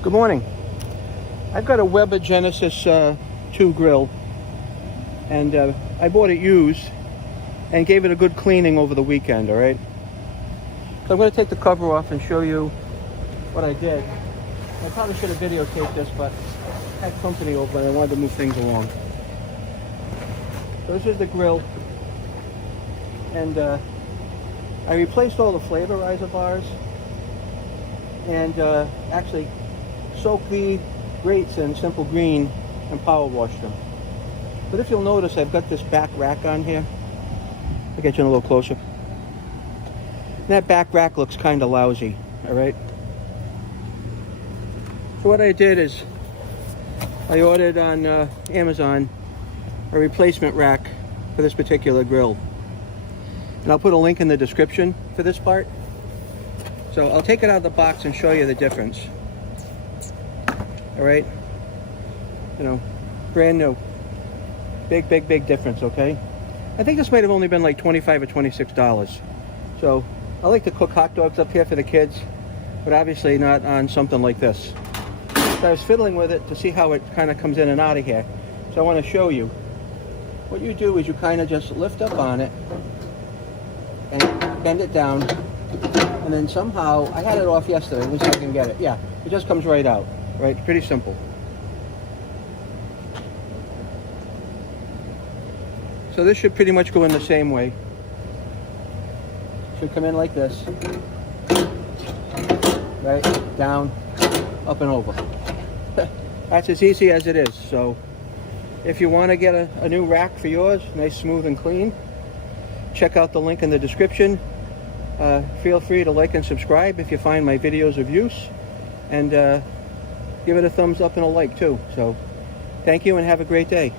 Good morning. I've got a Weber Genesis 2 grill, and I bought it used and gave it a good cleaning over the weekend, all right? So I'm going to take the cover off and show you what I did. I probably should have videotaped this, but I had company over and I wanted to move things along. So this is the grill, and I replaced all the flavorizer bars and actually soaked the grates in simple green and power washed them. But if you'll notice, I've got this back rack on here. I'll get you in a little closer. And that back rack looks kind of lousy, all right? So what I did is I ordered on Amazon a replacement rack for this particular grill. And I'll put a link in the description for this part. So I'll take it out of the box and show you the difference. All right, you know, brand new. Big difference, okay? I think this might have only been like $25 or $26. So I like to cook hot dogs up here for the kids, but obviously not on something like this. So I was fiddling with it to see how it kind of comes in and out of here. So I want to show you. What you do is you kind of just lift up on it and bend it down, and then somehow, I had it off yesterday, let me see if I can get it. Yeah, it just comes right out. Right, pretty simple. So this should pretty much go in the same way. Should come in like this. Right, down, up and over. That's as easy as it is. So if you want to get a new rack for yours, nice, smooth, and clean, check out the link in the description. Feel free to like and subscribe if you find my videos of use. And give it a thumbs up and a like too. So thank you and have a great day.